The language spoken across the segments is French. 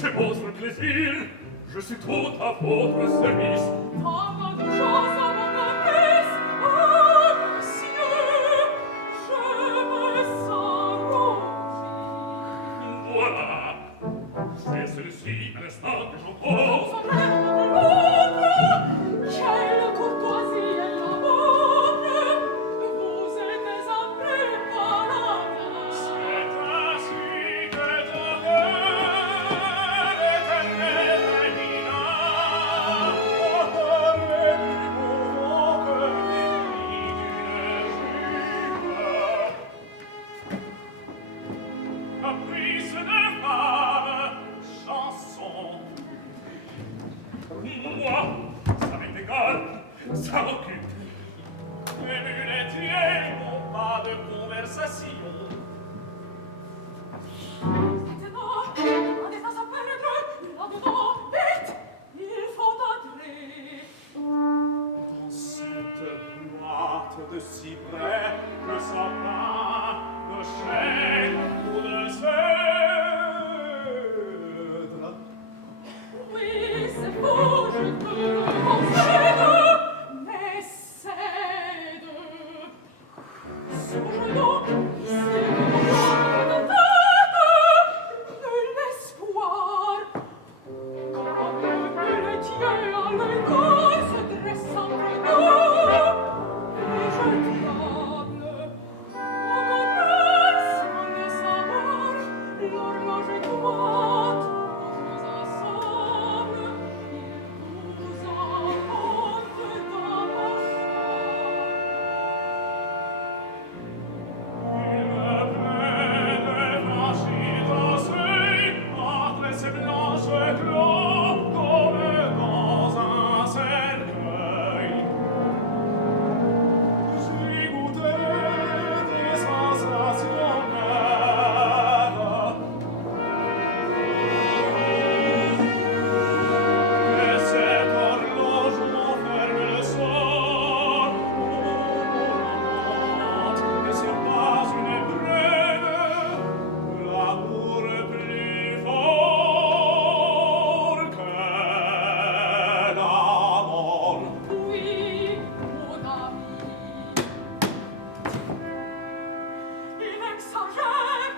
c'est votre plaisir, je suis tout à votre service. Tant de choses à mon caprice, oh, monsieur, je me sens rougir. Voilà, c'est celui-ci à l'instant que j'en pose. Son rêve de l'autre, quelle courtoisie est la vôtre, vous êtes impréparable. C'est ainsi que ton cœur éternel régnera. Encore du beau que les filles d'une jupe. Caprice de femme, chanson. Moi, ça m'est égal, ça m'occupe. Les muletiers n'ont pas de conversation. Maintenant, on est à sa perdre, là-dedans, vite, il faut entrer. Dans cette boîte de cyprès, de sapin, de chêne ou de cèdre. Oui, c'est beau, je te le concède, mais cède. Sur le dos, ici, mon corps de tête, nul espoir. Comme le muletier à l'œil se dresse entre nous, et je tremble. Au contraire, sans le savoir, l'horloge est droite, nous ensemble, il nous emporte dans la chambre. Il me plaît de franchir ton seuil entre ces blanches clos comme dans un cercueil. J'y goûterai des sensations neuves. Et cette horloge m'enferme le sort que c'est pas une preuve l'amour plus fort que la mort. Oui, mon ami, il exagère.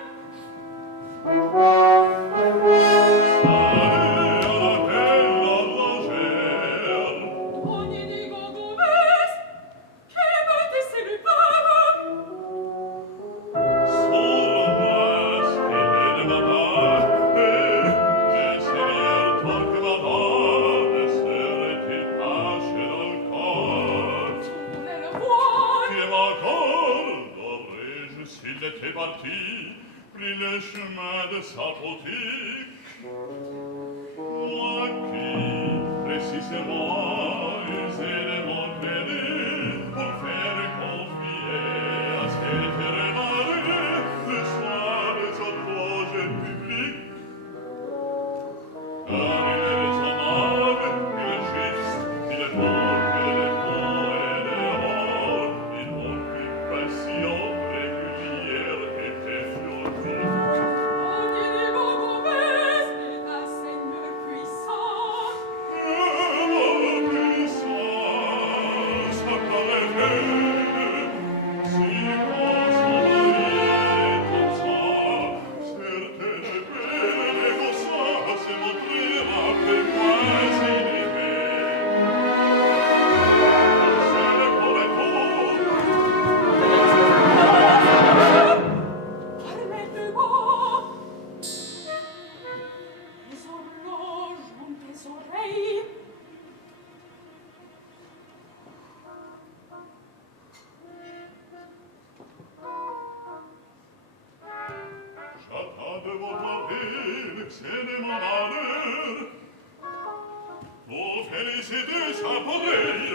Ogni dico dov'ès, che metti se lui parle. Tu ne le vois, Pris le chemin de sa boutique. Moi qui, précisément, usais de mon crédit pour faire confier à cette remarque le soir des horloges publiques. Car il est raisonnable, il est juste, il est bon, il est bon et dehors, il manque une passion régulière et périodique. ogni dico dov'ès, est un seigneur puissant. La puissance apparaît, si quand son mari est absent, certaines belles négociances se montrèrent après moi inhibées. C'est le poète. Permettez-moi. Les horloges ont des oreilles. J'attends de votre ville, c'est de mon malheur. Vos félicités s'appareillent.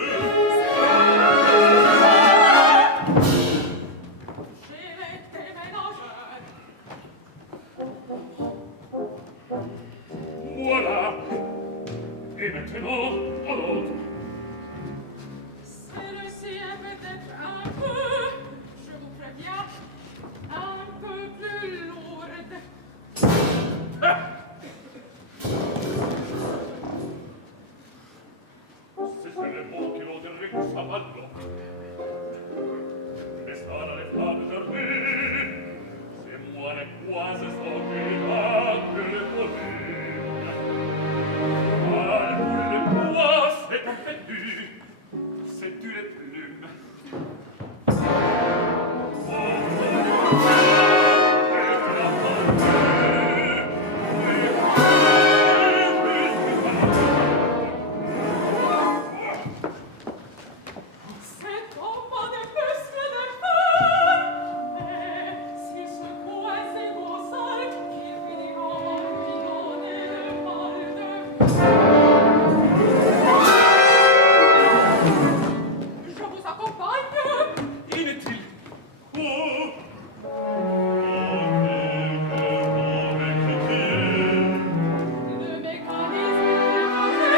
J'ai été ménagère. Voilà. Et maintenant, à l'autre. Celle-ci est peut-être un peu, je vous préviens, un peu plus lourde. s'abandon. Restare les femmes jardines, c'est moi les poings et son gris que le problème. Ah, le poids, c'est confettu, c'est tu les plumes. Cet homme a des muscles de fer, mais s'il se coince et gossale, il finira par lui donner le mal de Je vous accompagne. Inutile. Oh, Le mécanisme est posé,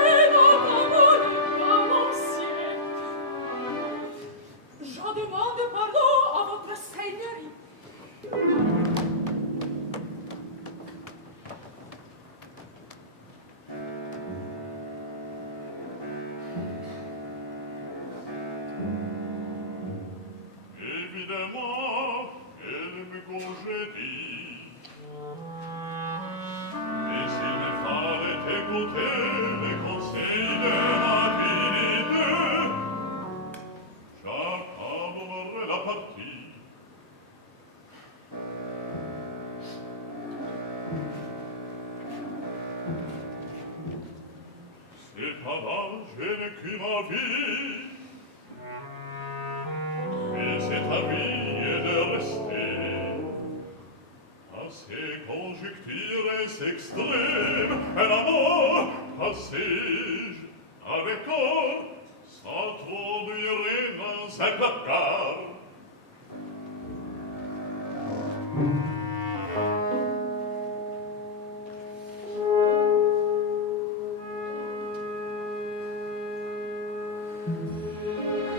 et notamment le balancier. Je demande pardon à votre seigneurie. évidemment, elle me congédie. Et s'il me fallait écouter les conseils de ma divinité, j'accablerais la partie. C'est pas mal, j'ai vécu ma vie. Et cette avis est de rester à ces conjonctures extrêmes. Un amour passage avec eux s'introduirait dans un placard.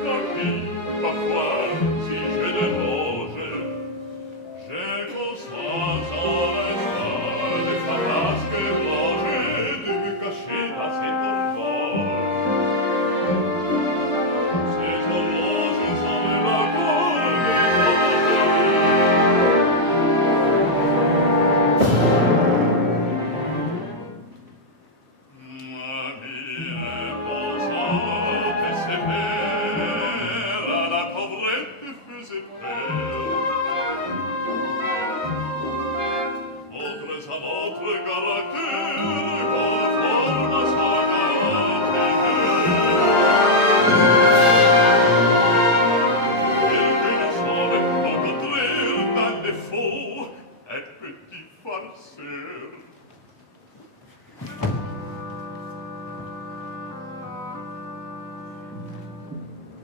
La vie, parfois, si je déroge, j'ai conscience en instant de sa masque blanche de me cacher dans ses horloges. Ces horloges sont le balcon des Ma vie est pensante et sévère, à la pauvrette faisait peur. Montres à notre caractère, conforme à sa caractère. Quelqu'un ne saurait rencontrer d'un défaut un petit farceur.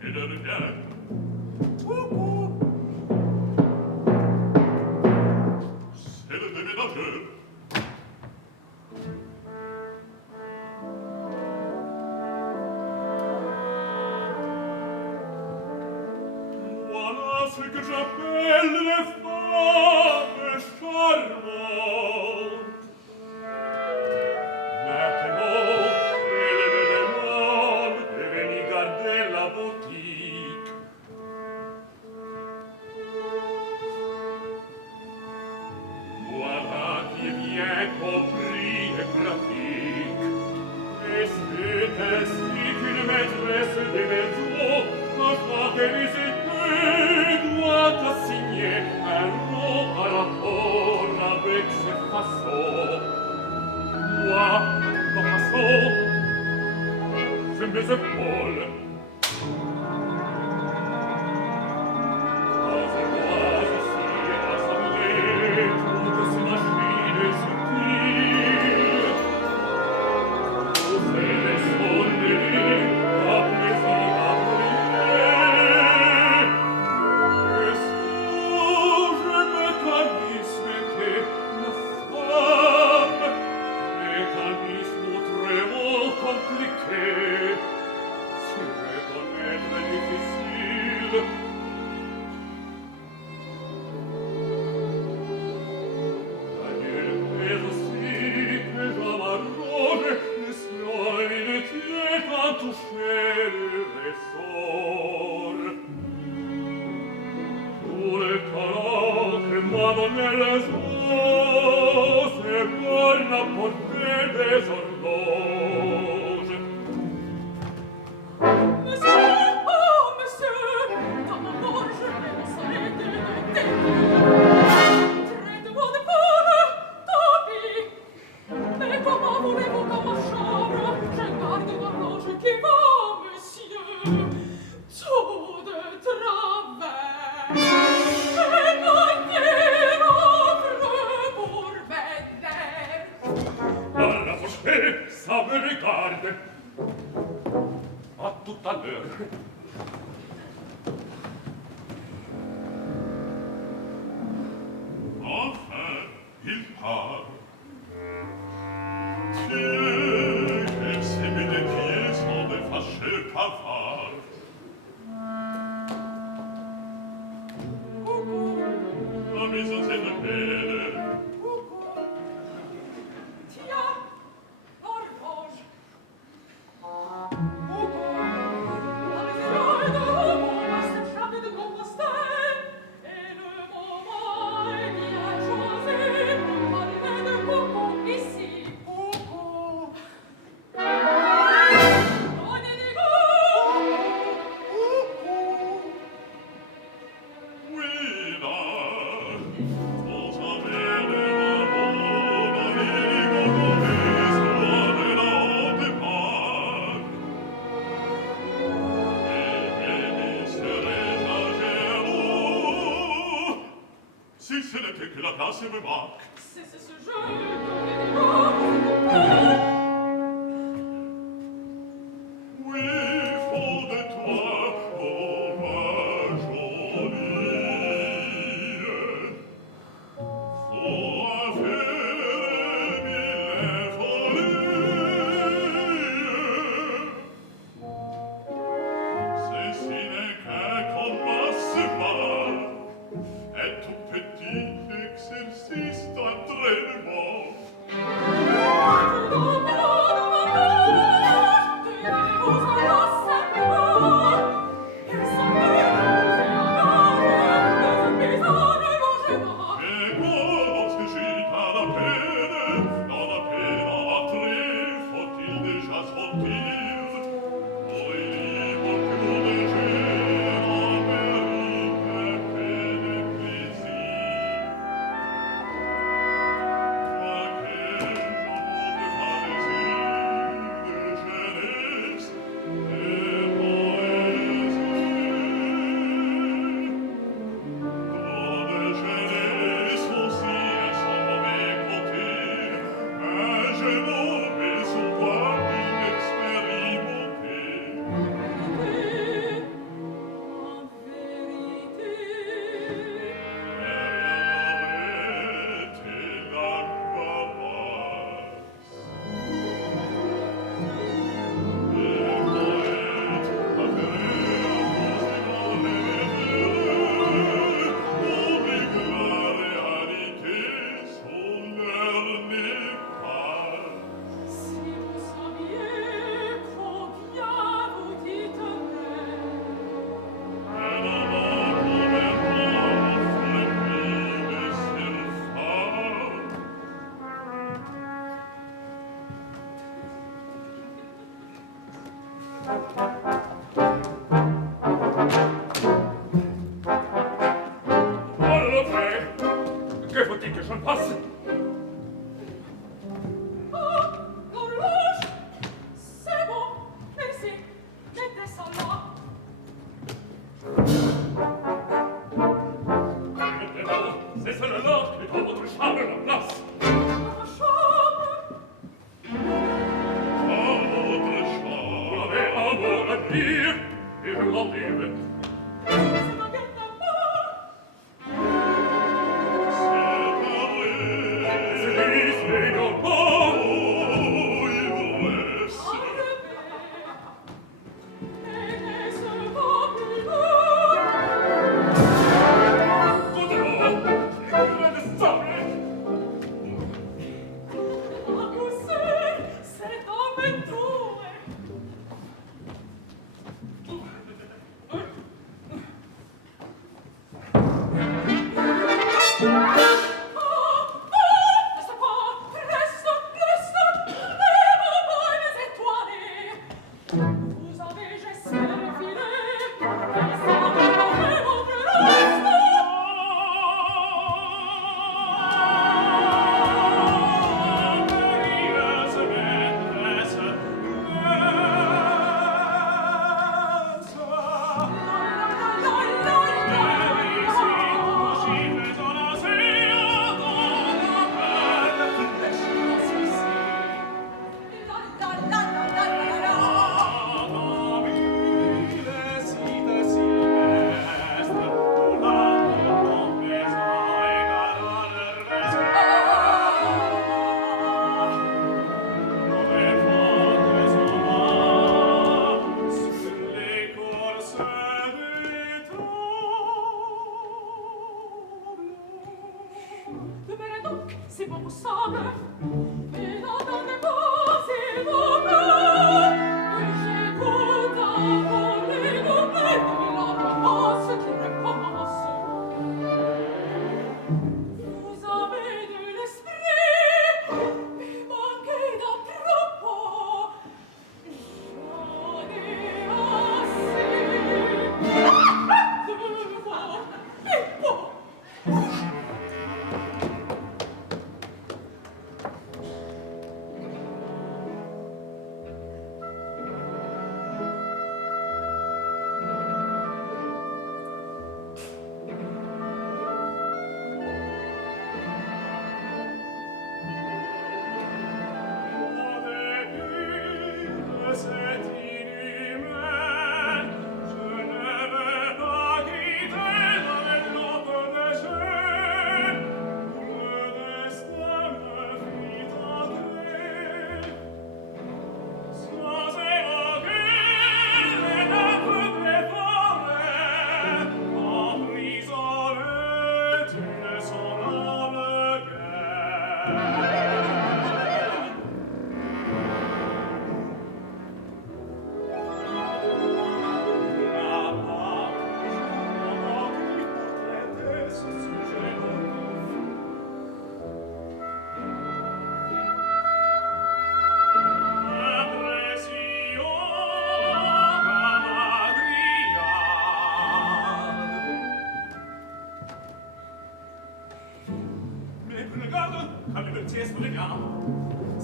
Il revient. Coucou. C'est le déménageur. Voilà ce que j'appelle les femmes charmantes. Maintenant, il me demande de venir garder la boutique. Voilà qui est bien compris et pratique. Et c'est ainsi qu'une maîtresse des maisons, quand chaque visite doit assigner un nom à rapport avec ses façons. Moi, ma façon, c'est mes épaules. Quand je vois ici rassembler toutes ces machines subtiles, où fait les sonneries à plaisir à briller, et songe mécanisme qu'est la femme, mécanisme très compliqué, si reconnaître est difficile. Mais aussi que j'amarrone, les soins inutiles quand toucher tout de travers. Et porter offre pour veder. Alla forché, ça me regarde. À tout à l'heure. Enfin, il part. Tiens, que ces métiers sont des fâcheux cafards. La maison c'est de peine. Tiens, l'horloge. La maison de Homo, cette chambre de Compostelle. Et le moment est bien choisi pour parler de Coco ici. Coco. Donnez des goûts. Coco. Oui, là. Vous savez, les mamans, dans les livres de la départ. Et béni serais-je à genoux, si ce n'était que la place me manque. C'est ce jeu. Donnez des goûts. Oui, faux de toi, ô ma jolie. Faut avere mille folies. Ceci n'est qu'un commencement, est tout petit exercice d'entraînement. Et lorsque j'eus à la peine, dans la peine à entrer, faut-il déjà sortir? Pour libre que de gêne en mérite peine et plaisir. Quoique j'en fantaisie de jeunesse et poésie. Trop de jeunesse aussi à son mauvais côté, un jeune homme et son poids inexpérimenté. Arrêtez l'embarras. Les poètes affairés à cause des malheureux, oublient que la réalité sous leur nez passe. Si vous saviez combien vous dites vrai, Un amant comme un frémit de ses femmes. Voilà fait. Que faut-il que je fasse? oh, l'horloge, c'est bon, merci, mettez ça là. C'est celle-là qui est dans votre chambre la place. Ma chambre, Dans votre chambre. Vous l'avez un mot à dire, et je l'en dirai. c'est ma guette à part. C'est lui, c'est non pas. Oh, ivresse. Tout d'abord, il est de sable.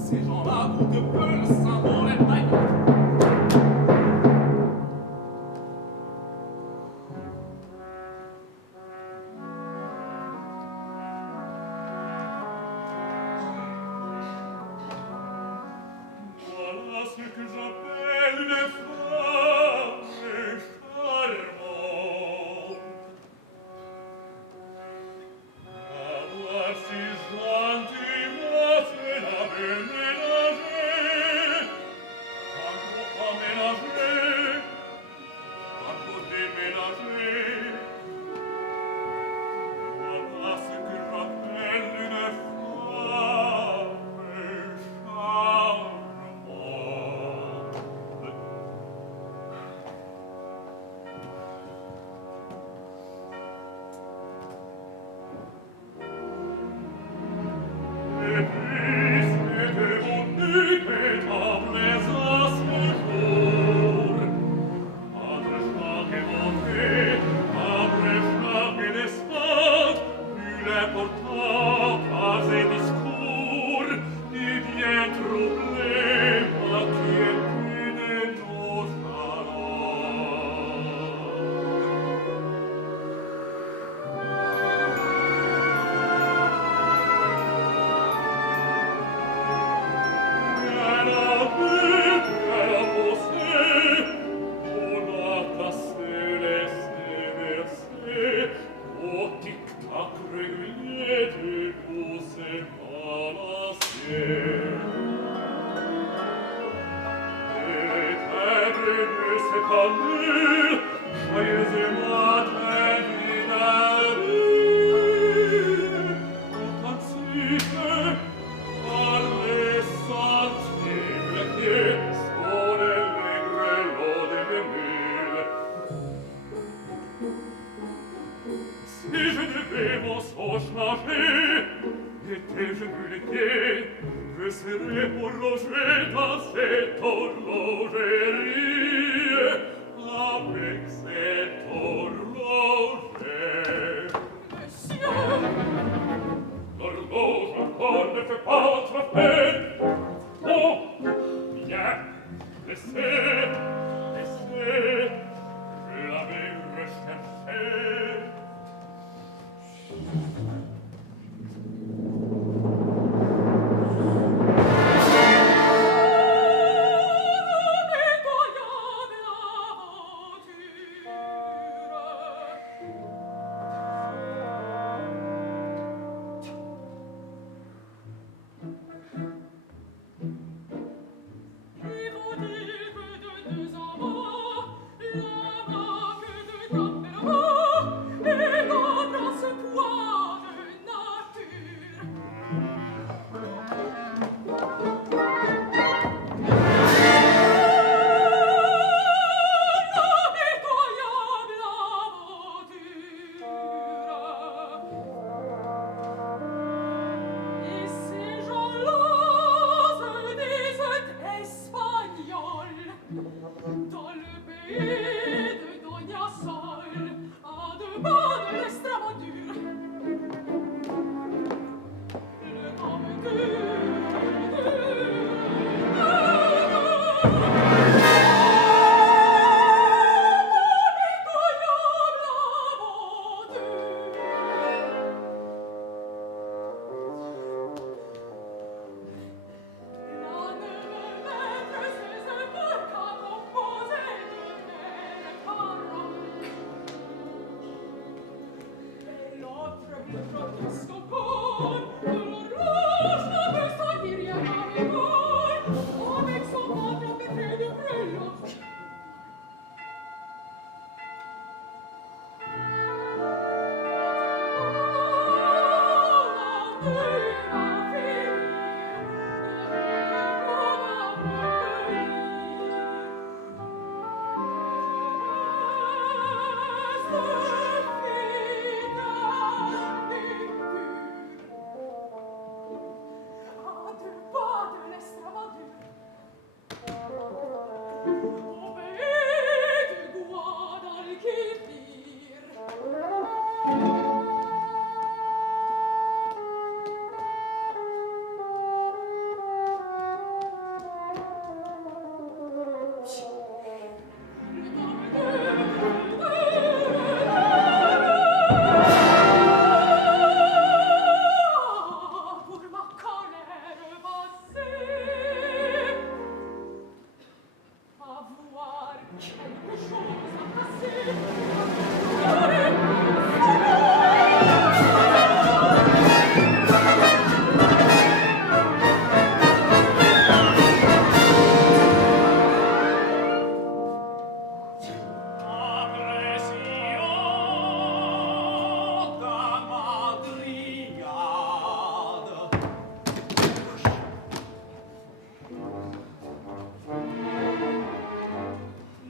Ces gens-là goûtent peu le symbole et paille. Voilà ce que j'appelle une femme charmante. Avoir si gentiment c'est la belle ménagée, tant ménagée, tant déménagée. Voilà ce que j'appelle une femme charmante. Et puisque de mon nuque est tablez à ce jour, entre chaque éventé, entre chaque despote, nul important pas et discours, ni bien troublé ma quiétude et nos Elle a vu, elle a posé, on a tassé, laissé, versé, au tic-tac régulier de tous et balanciers. Et les tèbres de ces pendules, joyeusement invidales, ont ensuite alle sensible che sono le grello delle mille. Si je devais m'en changer, étais-je muletier, je serais pour loger dans cette horlogerie, avec cette horloger. Monsieur! L'horloge encore ne fait pas votre peine. Oh, bien, laissez, laissez, je l'avais recherché. Et ces gens-là se disent espagnols. Dans le pays de Doña Sol, à deux pas de l'Estravadure. Le homme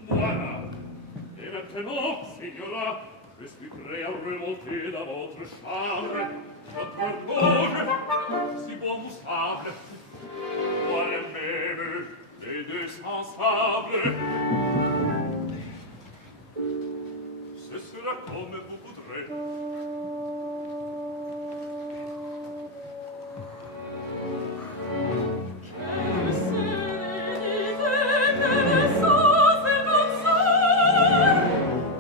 Voilà. Et maintenant, signora, je suis prêt à remonter dans votre chambre. Votre horloge, si bon vous semble. Voilà même les deux sensibles. Ce sera comme vous voudrez. Quelle sérénité, quelle sauce et bonne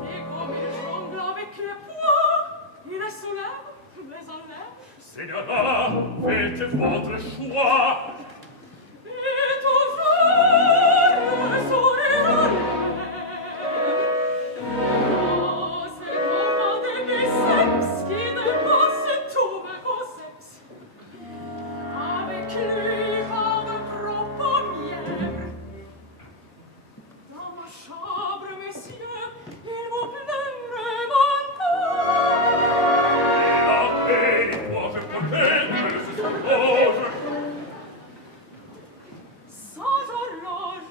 et comme il jongle avec les poings, il est soulève, mais en l'air. Signora, faites votre choix. Et toujours le sourire aux lèvres. Oh, c'est comme un des biceps qui dépasse tout mes concepts. Avec lui, par de propos mièvres. Dans ma chambre, messieurs, il vous plairait mon Et à peine, moi je protège ce horloge. sans horloge.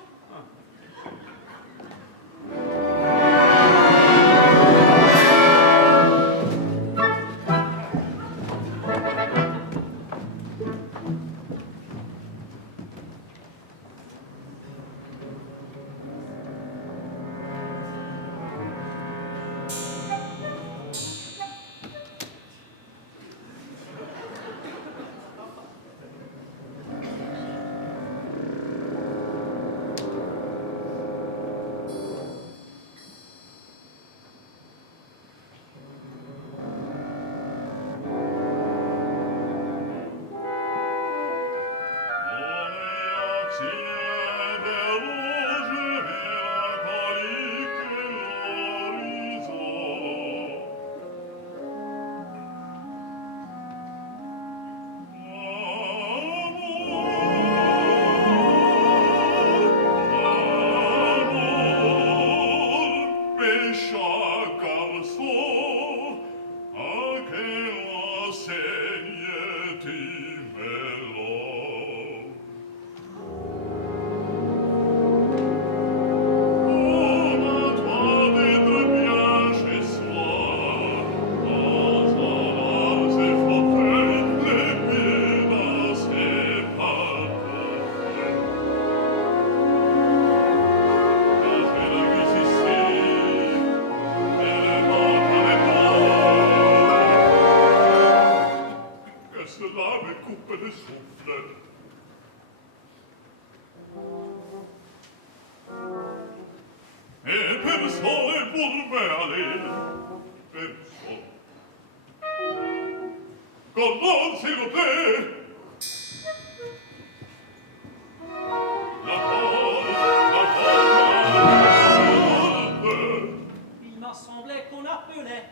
Chaque garçon a quelle enseigne tu mélo. Oh, toi d'être bien chez soi, dans un ses fauteuils, les pieds dans ses pantofles. Quand je l'ai vue ici, elle m'entendait pas, que cela me coupe le souffle. Et personne pouvait aller, personne. Comment, s'il vous plaît? La porte, la porte. Il m'a semblé qu'on appelait.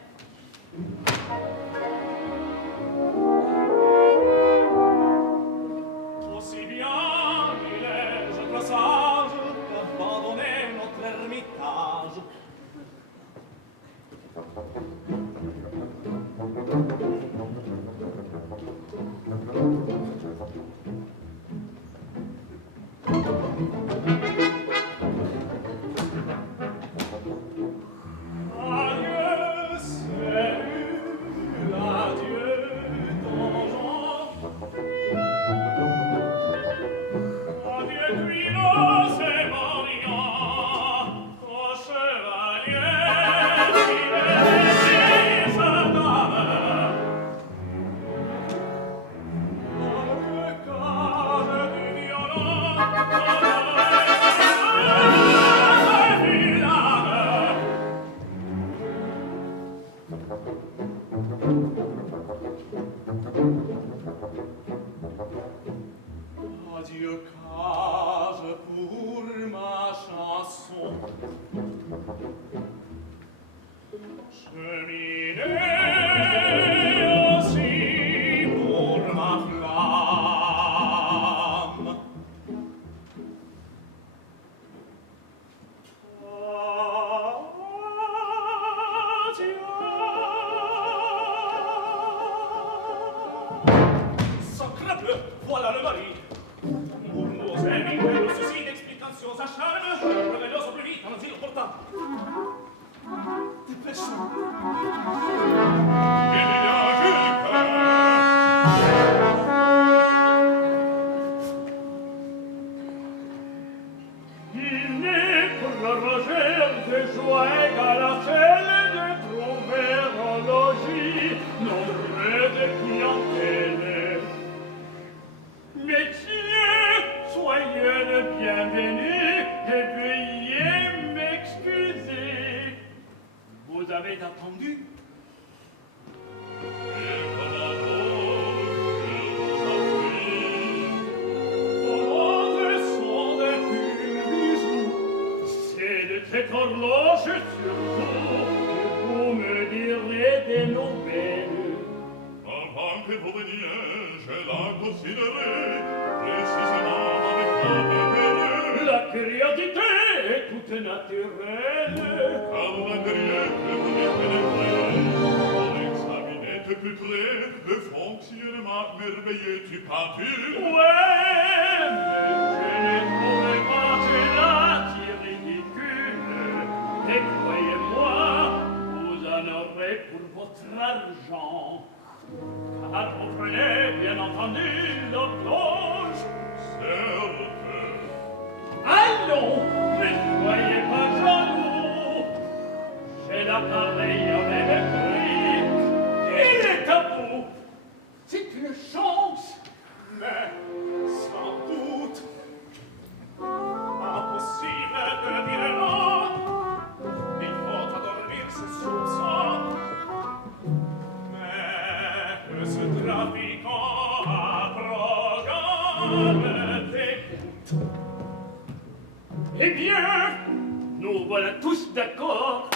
Aussi bien il est, je crois sage, d'abandonner notre ermitage. matin. Dépêchons. Il y a quelqu'un. Il n'est pour la recherche de joie égale à celle de trouver un logis nombreux de clientèle. Messieurs, soyez le bienvenu et veuillez m'excuser. Vous avez attendu? Cette horloge sur vous, que vous me direz des nouvelles. Avant que vous veniez, je la considérais précisément avec tant d'intérêt. La curiosité est toute naturelle. Car l'intérieur que vous y pénétrez, pour examiner de plus près le fonctionnement merveilleux du peinture. Ouais, mais je ne trouve pas cela si ridicule. Et croyez-moi, vous en aurez pour votre argent. Car vous prenez, bien entendu, l'horloge. Certes, Allons, ne soyez pas jaloux. J'ai l'appareil au même prix. Il est à vous. C'est une chance. Mais, sans doute, impossible de le dire non. Il faut endormir ses soupçons. Mais que ce trafiquant arrogant t'écoute. Eh bien, nous voilà tous d'accord.